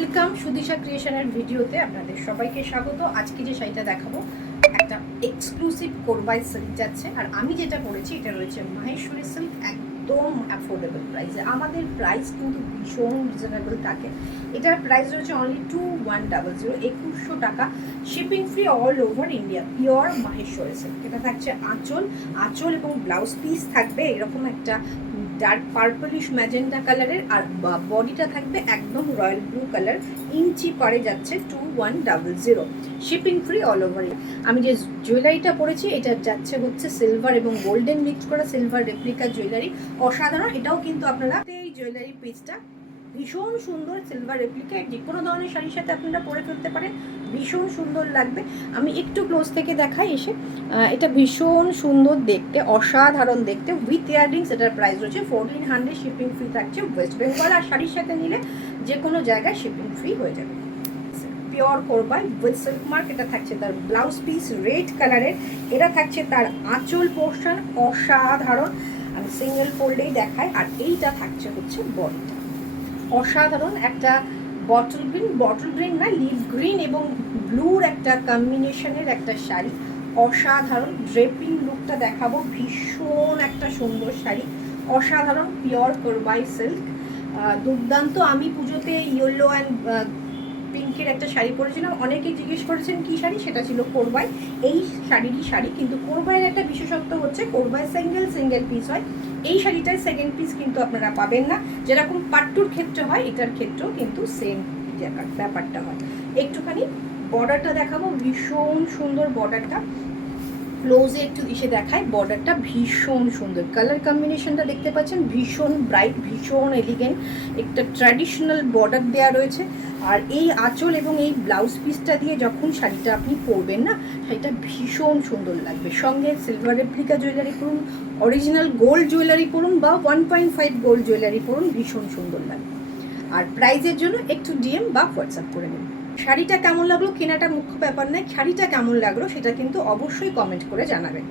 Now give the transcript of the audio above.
Welcome সুদিশা ক্রিয়েশনের ভিডিওতে আপনাদের সবাইকে স্বাগত। আজকে যে শাড়িটা দেখাবো একটা এক্সক্লুসিভ কোরবাই সিল্ক যাচ্ছে, আর আমি যেটা পরেছি এটা রয়েছে মাহেশ্বরী সিল্ক, একদম অ্যাফোর্ডেবল প্রাইসে। আমাদের প্রাইস কিন্তু ভীষণ রিজনেবল থাকে। এটার প্রাইস রয়েছে অনলি 2100, 2100 টাকা, shipping free all over India, pure Maheshwari silk. এটা থাকছে আঁচল এবং ব্লাউজ পিস থাকবে এরকম একটা ডার্ক পার্পলিশ ম্যাজেন্টা কালারের, আর বডিটা থাকবে একদম রয়্যাল ব্লু কালার। ইঞ্চি পারে যাচ্ছে 2100, শিপিং ফ্রি অল ওভার। আমি যে জুয়েলারিটা পরেছি এটা যাচ্ছে হচ্ছে সিলভার এবং গোল্ডেন মিক্স করা সিলভার রেপ্লিকা জুয়েলারি, অসাধারণ। এটাও কিন্তু আপনারা এই জুয়েলারি পিসটা ভীষণ সুন্দর, সিলভার রেপ্লিকা, যে কোনো ধরনের শাড়ির সাথে আপনারা পরে ফেলতে পারেন, ভীষণ সুন্দর লাগবে। আমি একটু ক্লোজ থেকে দেখাই এসে, এটা ভীষণ সুন্দর দেখতে, অসাধারণ দেখতে, উইথ ইয়াররিংস। এটার প্রাইস রয়েছে 1400, শিপিং ফ্রি থাকছে ওয়েস্ট বেঙ্গল, আর শাড়ির সাথে নিলে যে কোনো জায়গায় শিপিং ফ্রি হয়ে যাবে। পিওর কোরবাই উইথ সিল্ক মার্ক। এটা থাকছে তার ব্লাউজ পিস রেড কালারের, এটা থাকছে তার আঁচল পোর্শন, অসাধারণ। আমি সিঙ্গেল ফোল্ডেই দেখাই। আর এইটা থাকছে হচ্ছে বডিটা, অসাধারণ একটা বটল গ্রিন না, লিভ গ্রিন এবং ব্লুর একটা কম্বিনেশনের একটা শাড়ি, অসাধারণ। ড্রেপিং লুকটা দেখাবো, ভীষণ একটা সুন্দর শাড়ি, অসাধারণ, পিওর কোরবাই সিল্ক, দুর্দান্ত। আমি পুজোতে ইয়েলো অ্যান্ড পিঙ্কের একটা শাড়ি পরেছিলাম, অনেকেই জিজ্ঞেস করেছেন কী শাড়ি, সেটা ছিল কোরবাই। এই শাড়িরই শাড়ি, কিন্তু কোরবাইয়ের একটা বিশেষত্ব হচ্ছে কোরবাই সিঙ্গেল পিস হয়, এই শাড়িটার সেকেন্ড পিস কিন্তু আপনারা পাবেন না। যেরকম পাট্টুর ক্ষেত্রে হয়, এটার ক্ষেত্রেও কিন্তু সেম ব্যাপারটা হয়। একটুখানি বর্ডারটা দেখাবো, ভীষণ সুন্দর বর্ডারটা, ক্লোজে একটু এসে দেখায়। বর্ডারটা ভীষণ সুন্দর, কালার কম্বিনেশনটা দেখতে পাচ্ছেন, ভীষণ ব্রাইট, ভীষণ এলিগেন্ট, একটা ট্র্যাডিশনাল বর্ডার দেওয়া রয়েছে। আর এই আঁচল এবং এই ব্লাউজ পিসটা দিয়ে যখন শাড়িটা আপনি পরবেন না, শাড়িটা ভীষণ সুন্দর লাগবে। সঙ্গে সিলভার রেপ্লিকা জুয়েলারি পরুন, অরিজিনাল গোল্ড জুয়েলারি পরুন, বা 1.5 গোল্ড জুয়েলারি পরুন, ভীষণ সুন্দর লাগবে। আর প্রাইজের জন্য একটু ডিএম বা হোয়াটসঅ্যাপ করে নেবেন। শাড়িটা কেমন লাগলো, কেনাটা মুখ্য ব্যাপার নয়, শাড়িটা কেমন লাগলো সেটা কিন্তু অবশ্যই কমেন্ট করে জানাবেন।